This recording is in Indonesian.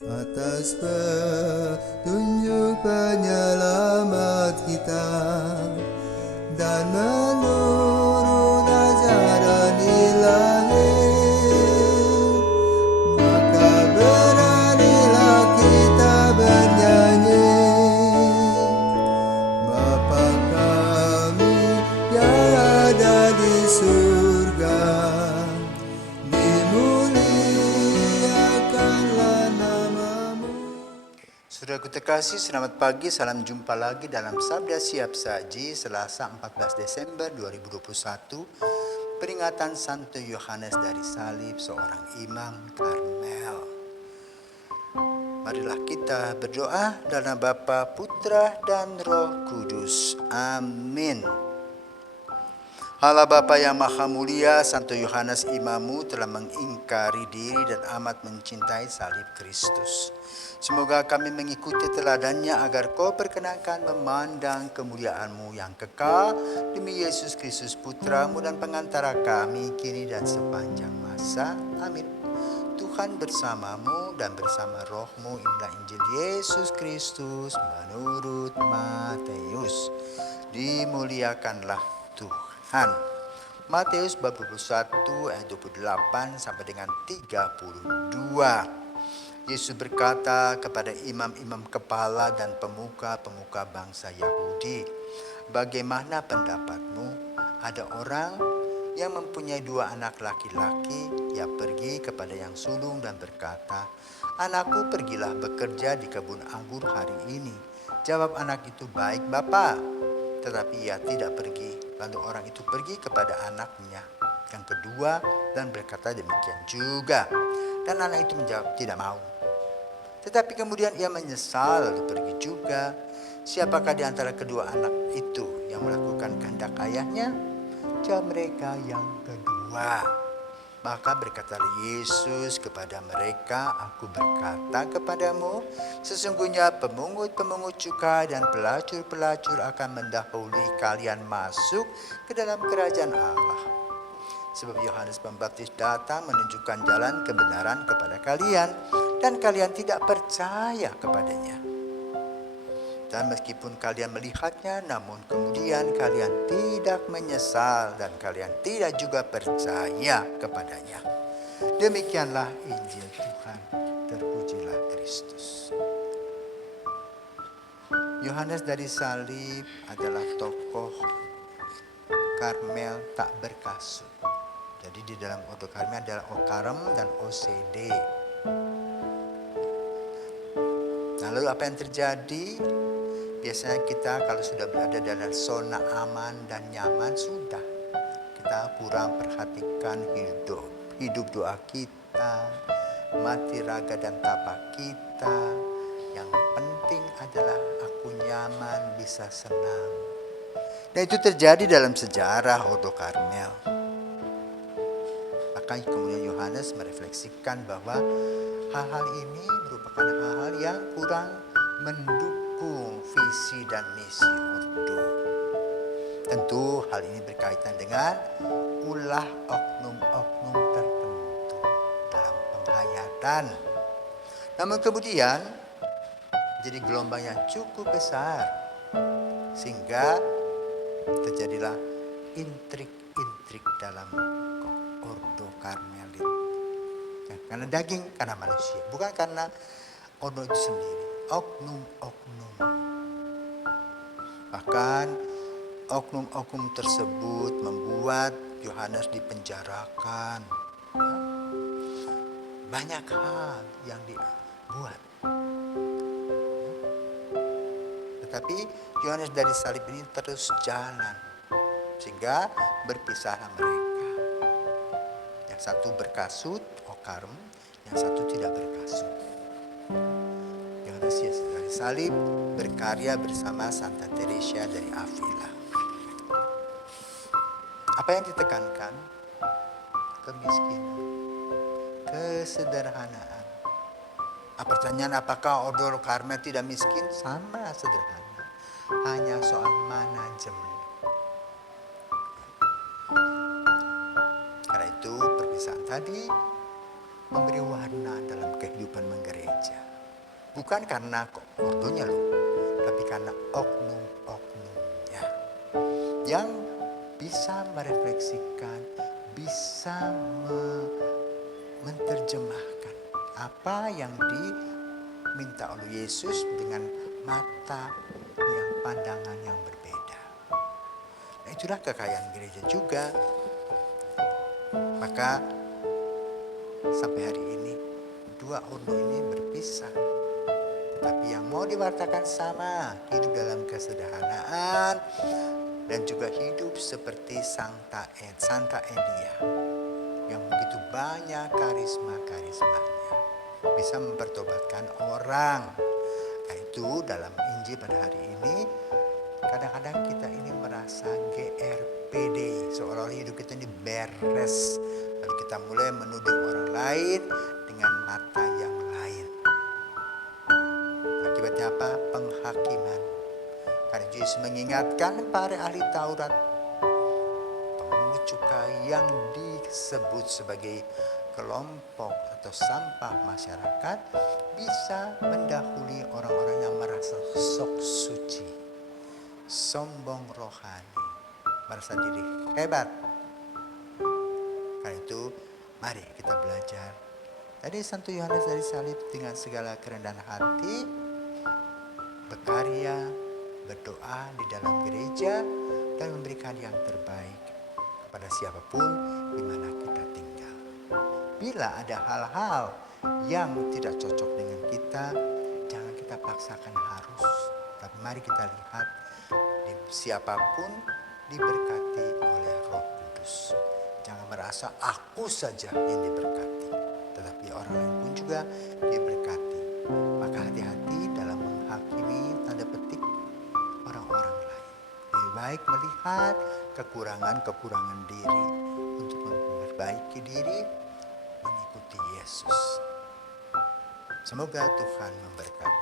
Atas petunjuk penyelamat kita dan menurut ajaran ilahi, maka beranilah kita bernyanyi. Bapa kami yang ada di surga, dimuliakanlah namamu. Saudaraku terkasih, selamat pagi, salam jumpa lagi dalam Sabda Siap Saji Selasa 14 Desember 2021, peringatan Santo Yohanes dari Salib, seorang imam Karmel. Marilah kita berdoa dalam Bapa, Putra, dan Roh Kudus. Amin. Allah Bapa yang Maha Mulia, Santo Yohanes Imammu telah mengingkari diri dan amat mencintai salib Kristus. Semoga kami mengikuti teladannya agar Kau perkenankan memandang kemuliaan-Mu yang kekal demi Yesus Kristus Putra-Mu dan pengantara kami kini dan sepanjang masa. Amin. Tuhan bersamamu dan bersama rohmu. Inilah Injil Yesus Kristus menurut Matius. Dimuliakanlah Tuhan. Matius bab 21 ayat 28 sampai dengan 32. Yesus berkata kepada imam-imam kepala dan pemuka-pemuka bangsa Yahudi, "Bagaimana pendapatmu? Ada orang yang mempunyai 2 anak laki-laki. Ia pergi kepada yang sulung dan berkata, 'Anakku, pergilah bekerja di kebun anggur hari ini.' Jawab anak itu, 'Baik, Bapa.' Tetapi ia tidak pergi. Lalu orang itu pergi kepada anaknya yang kedua dan berkata demikian juga. Dan anak itu menjawab, 'Tidak mau.' Tetapi kemudian ia menyesal lalu pergi juga. Siapakah di antara kedua anak itu yang melakukan kehendak ayahnya? Jawab mereka, 'Yang kedua.' Maka berkatalah Yesus kepada mereka, 'Aku berkata kepadamu, sesungguhnya pemungut-pemungut cukai dan pelacur-pelacur akan mendahului kalian masuk ke dalam kerajaan Allah. Sebab Yohanes Pembaptis datang menunjukkan jalan kebenaran kepada kalian, dan kalian tidak percaya kepadanya. Dan meskipun kalian melihatnya, namun kemudian kalian tidak menyesal dan kalian tidak juga percaya kepadanya.' Demikianlah Injil Tuhan. Terpujilah Kristus." Yohanes dari Salib adalah tokoh Karmel tak berkasut. Jadi di dalam ordo Karmel adalah Okarem dan OCD. Nah, lalu apa yang terjadi? Biasanya kita kalau sudah berada dalam zona aman dan nyaman, sudah kita kurang perhatikan hidup doa kita, mati raga dan tapak kita. Yang penting adalah aku nyaman, bisa senang. Dan itu terjadi dalam sejarah Ordo Karmel. Maka kemudian Yohanes merefleksikan bahwa hal-hal ini merupakan hal-hal yang kurang mendukung visi dan misi Ordo. Tentu hal ini berkaitan dengan ulah oknum-oknum tertentu dalam penghayatan. Namun kemudian jadi gelombang yang cukup besar, sehingga terjadilah intrik-intrik dalam Ordo Karmelit. Karena daging, karena manusia, bukan karena Ordo itu sendiri. Oknum-oknum. Bahkan oknum-oknum tersebut membuat Yohanes dipenjarakan. Banyak hal yang dibuat. Tetapi Yohanes dari Salib ini terus jalan, sehingga berpisahlah mereka. Yang satu berkasut, Okarem, yang satu tidak berkasut. Yohanes dari Salib berkarya bersama Santa Teresia dari Avila. Apa yang ditekankan? Kemiskinan, kesederhanaan. Pertanyaan, apakah Ordo Karmel tidak miskin? Sama, sederhana. Hanya soal manajemen. Karena itu perpisahan tadi memberi warna dalam kehidupan menggereja. Bukan karena ordonya loh, tapi karena oknum-oknumnya yang bisa merefleksikan, bisa menerjemahkan apa yang diminta oleh Yesus dengan mata yang pandangan yang berbeda. Nah, itulah kekayaan gereja juga. Maka sampai hari ini dua ordo ini berpisah. Tapi yang mau diwartakan sama, hidup dalam kesederhanaan dan juga hidup seperti Santa Elia yang begitu banyak karisma-karismanya, bisa mempertobatkan orang. Nah, itu dalam Injil pada hari ini kadang-kadang kita ini merasa GRPD, seolah-olah hidup kita ini beres. Lalu kita mulai menuding orang lain dengan mata yang lain. Akibatnya apa? Penghakiman. Karena Yesus mengingatkan para ahli Taurat, pemungut cukai yang disebut sebagai kelompok atau sampah masyarakat bisa mendahului orang-orang yang merasa sok suci, sombong rohani, merasa diri hebat. Karena itu mari kita belajar dari Santo Yohanes dari salib dengan segala kerendahan hati, berkarya, berdoa di dalam gereja, dan memberikan yang terbaik kepada siapapun di mana kita tinggal. Bila ada hal-hal yang tidak cocok dengan kita, jangan kita paksakan harus. Tapi mari kita lihat siapapun diberkati oleh Roh Kudus. Jangan merasa aku saja yang diberkati, tetapi orang lain pun juga diberkati. Maka hati-hati dalam menghakimi tanda petik orang-orang lain. Lebih baik melihat kekurangan-kekurangan diri untuk memperbaiki diri, mengikuti Yesus. Semoga Tuhan memberkati.